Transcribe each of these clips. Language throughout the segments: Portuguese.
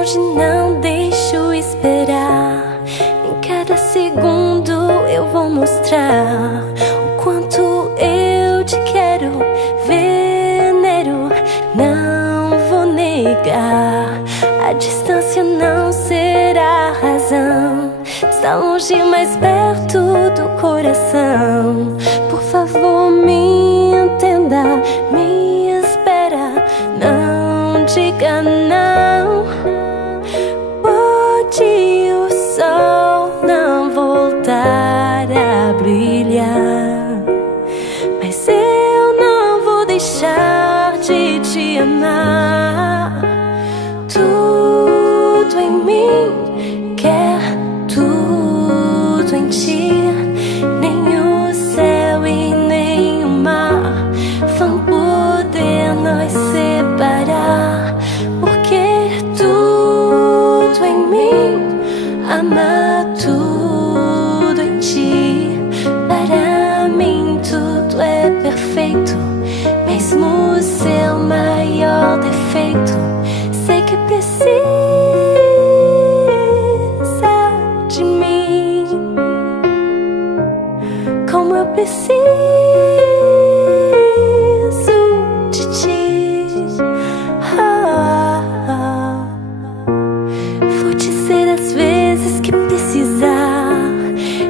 longe, não deixo esperar. Em cada segundo eu vou mostrar o quanto eu te quero. Venero, não vou negar. A distância não será razão. Está longe, mais perto do coração. Por favor, me entenda, me espera, não diga não. Pode o sol não voltar a brilhar, mas eu não vou deixar de te amar. Tudo em mim quer tudo em ti. Nem o céu e nem o mar vão poder nos separar, porque tudo em mim ama tudo em ti. Para mim tudo é perfeito, mesmo o seu maior defeito. Sei que precisa de mim, como eu preciso de ti. Vou dizer as vezes que precisar,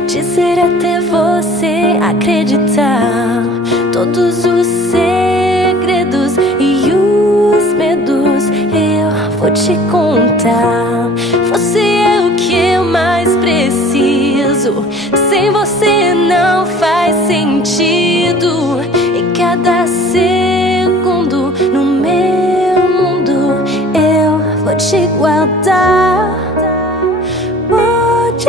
dizer até você acreditar. Todos os segredos e os medos eu vou te contar. Você é o que eu mais preciso. Sem você não faz sentido. E cada segundo no meu mundo eu vou te guardar. Pode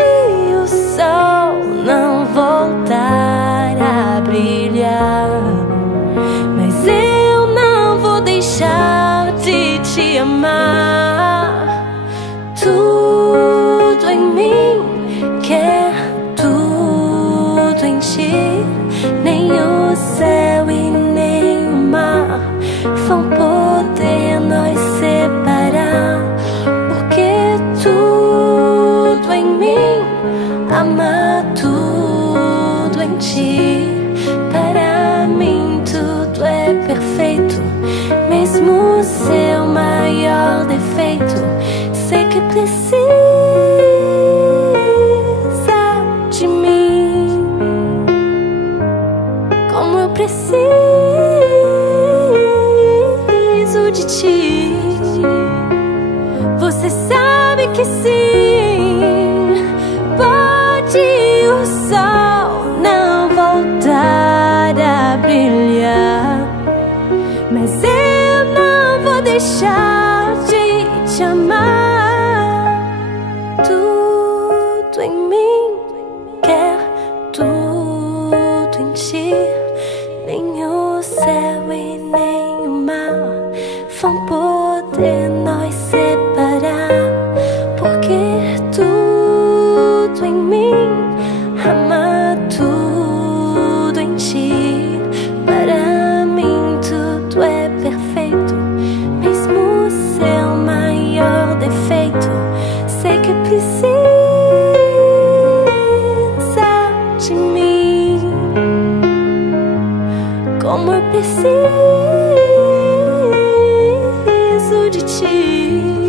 o sol não voltar a brilhar, mas eu não vou deixar de te amar. Tudo em mim quer tudo em ti. Nem o céu e nem o mar vão poder nos separar, porque tudo em mim ama tudo em ti. Para mim tudo é perfeito, mesmo o seu maior defeito. Sei que precisa de mim, como eu preciso de ti. Você sabe que sim. Pode o sol não voltar a brilhar, mas eu não vou deixar de te amar. Tudo em mim quer tudo em ti. Nem o céu e nem o mar vão poder nos separar, porque tudo em mim ama tudo em ti. Para mim tudo é perfeito, mesmo o seu maior defeito. Sei que precisa de mim, como eu preciso de ti.